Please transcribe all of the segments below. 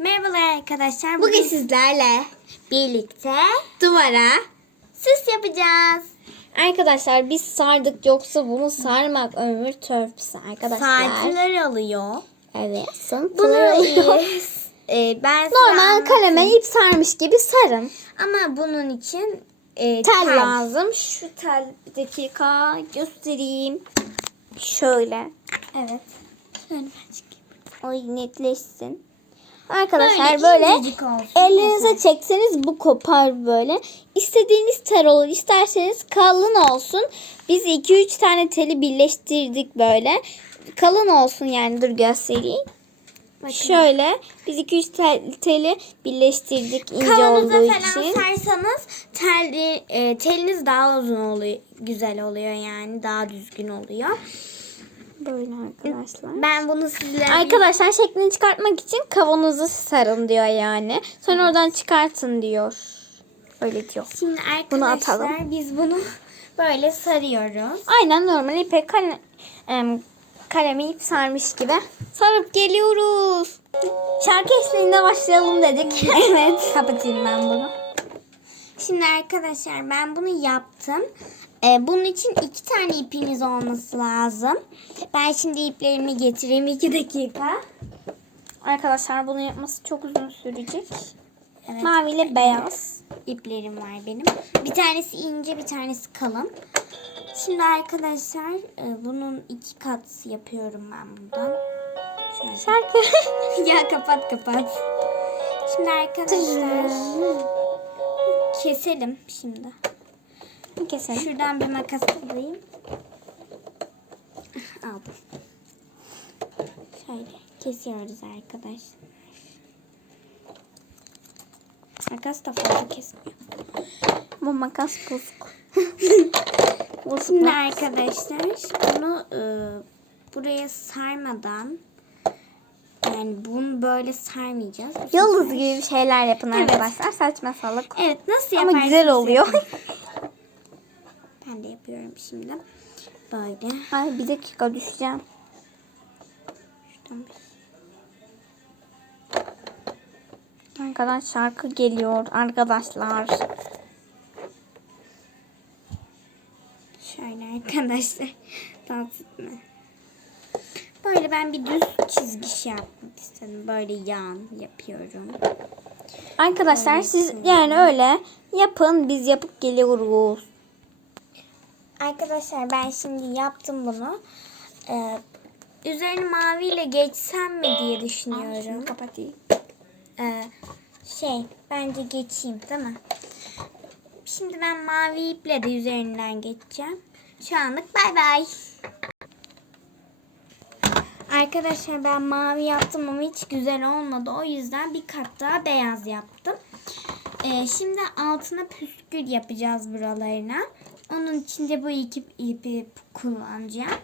Merhabalar arkadaşlar. Bugün sizlerle birlikte duvara süs yapacağız. Arkadaşlar biz sardık yoksa bunu sarmak ömür törpüsü arkadaşlar. Saatler alıyor. Evet. Bunu oluyor. e, ben Normal kaleme ip sarmış gibi sarın. Ama bunun için e, Tel lazım. Şu tel bir dakika göstereyim. Şöyle. Evet. Şöyle ben çıkayım. Oy netleşsin. Arkadaşlar Böyle böyle, elinize çekseniz bu kopar böyle. İstediğiniz tel olur. isterseniz kalın olsun. Biz 2-3 tane teli birleştirdik böyle. Kalın olsun yani dur göstereyim. Bakın. Şöyle biz 2-3 tel, teli birleştirdik ince Kavanoza olduğu falan için. sarsanız telli, e, teliniz daha uzun oluyor. Güzel oluyor yani. Daha düzgün oluyor. Böyle arkadaşlar. Ben bunu sizlerle... Arkadaşlar şeklini çıkartmak için kavanozu sarın diyor yani. Sonra oradan çıkartın diyor. Öyle diyor. Şimdi Bunu arkadaşlar atalım. biz bunu böyle sarıyoruz. Aynen normal ipek kale, em, kalemi ip sarmış gibi sarıp geliyoruz. Şarkı eşliğinde başlayalım dedik. evet. Kapatayım ben bunu. Şimdi arkadaşlar ben bunu yaptım. Ee, bunun için iki tane ipiniz olması lazım. Ben şimdi iplerimi getireyim iki dakika. Arkadaşlar bunu yapması çok uzun sürecek. Evet. Mavi ile beyaz. iplerim var benim. Bir tanesi ince bir tanesi kalın. Şimdi arkadaşlar e, bunun iki kat yapıyorum ben bundan. Şöyle. Şarkı. ya kapat kapat. Şimdi arkadaşlar keselim şimdi. Keselim. Şuradan bir makas alayım. Aldım. Şöyle kesiyoruz arkadaşlar. Makas da fazla kesmiyor. Bu makas bozuk. Şimdi arkadaşlar bunu e, buraya sarmadan yani bunu böyle sarmayacağız. Sefer- gibi şeyler yapın Evet. arkadaşlar. Saçma salak. Evet nasıl Ama yaparsınız? güzel oluyor. Ben de yapıyorum şimdi. Böyle. Ay bir dakika düşeceğim. Şuradan bir- Arkadan şarkı geliyor arkadaşlar. Şöyle arkadaşlar. Dans etme. Böyle ben bir düz çizgi şey yapmak istedim. Böyle yan yapıyorum. Arkadaşlar siz yani öyle yapın biz yapıp geliyoruz. Arkadaşlar ben şimdi yaptım bunu. Ee, üzerine maviyle geçsem mi diye düşünüyorum. kapatayım. Ee, şey bence geçeyim değil mi? Şimdi ben mavi iple de üzerinden geçeceğim. Şu anlık bay bay. Arkadaşlar ben mavi yaptım ama hiç güzel olmadı. O yüzden bir kat daha beyaz yaptım. Ee, şimdi altına püskül yapacağız buralarına. Onun için de bu iki ipi kullanacağım.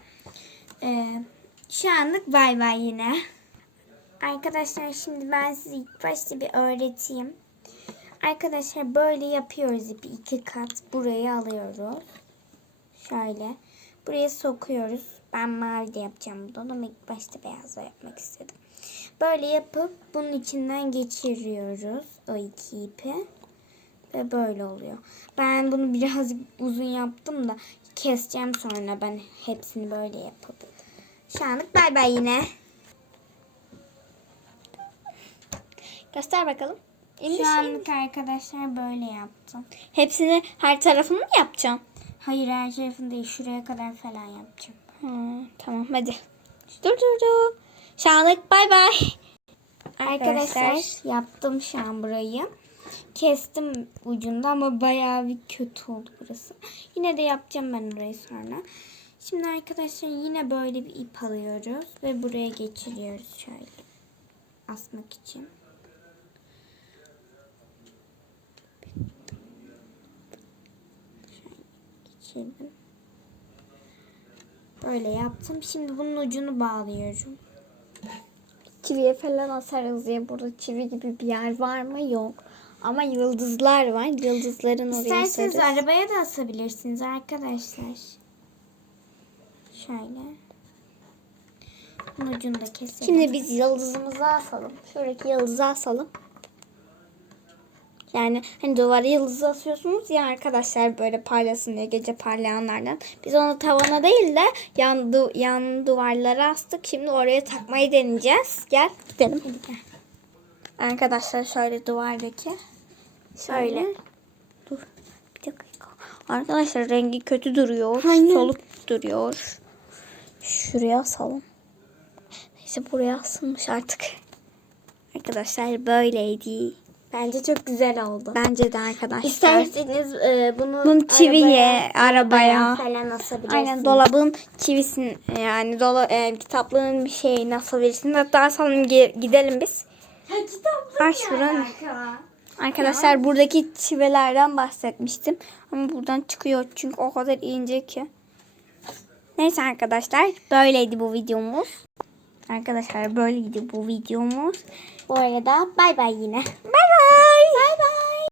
Ee, şu anlık bay bay yine. Arkadaşlar şimdi ben size ilk başta bir öğreteyim. Arkadaşlar böyle yapıyoruz ipi iki kat. Buraya alıyoruz. Şöyle. Buraya sokuyoruz. Ben mavi de yapacağım buradan ama ilk başta beyazla yapmak istedim. Böyle yapıp bunun içinden geçiriyoruz o iki ipi. Ve böyle oluyor. Ben bunu biraz uzun yaptım da keseceğim sonra ben hepsini böyle yapıp. Şu anlık bay bay yine. Göster bakalım. Elini Şu anlık arkadaşlar böyle yaptım. Hepsini her tarafını mı yapacaksın? Hayır her tarafını değil şuraya kadar falan yapacağım. Hı, tamam hadi. Dur dur dur. Şu anlık bay bay. Arkadaşlar yaptım şu an burayı. Kestim ucunda ama bayağı bir kötü oldu burası. Yine de yapacağım ben orayı sonra. Şimdi arkadaşlar yine böyle bir ip alıyoruz ve buraya geçiriyoruz şöyle. Asmak için. Böyle yaptım. Şimdi bunun ucunu bağlıyorum. Çiviye falan asarız diye burada çivi gibi bir yer var mı? Yok. Ama yıldızlar var. Yıldızların oraya İsterseniz asarız. arabaya da asabilirsiniz arkadaşlar. Şöyle. Bunun ucunu da keselim. Şimdi biz yıldızımızı asalım. Şuradaki yıldızı asalım. Yani hani duvara yıldızı asıyorsunuz ya arkadaşlar böyle parlasın diye gece parlayanlardan. Biz onu tavana değil de yan, du- yan duvarlara astık. Şimdi oraya takmayı deneyeceğiz. Gel gidelim. Hadi gel. Arkadaşlar şöyle duvardaki. Şöyle. Dur. Bir dakika. Arkadaşlar rengi kötü duruyor. Aynen. Soluk duruyor. Şuraya asalım. Neyse buraya asılmış artık. Arkadaşlar böyleydi. Bence çok güzel oldu. Bence de arkadaşlar. İsterseniz e, bunu Bunu çiviye, arabaya. falan asabilirsiniz. Aynen dolabın çivisin yani dola, e, kitaplığın bir şeyini asabilirsiniz. Hatta salın gi- gidelim biz. Ha, kitaplık Ay, ne şuranın- alaka? Arkadaşlar buradaki çivilerden bahsetmiştim. Ama buradan çıkıyor çünkü o kadar ince ki. Neyse arkadaşlar böyleydi bu videomuz. Arkadaşlar böyleydi bu videomuz. Bu arada bay bay yine. Bay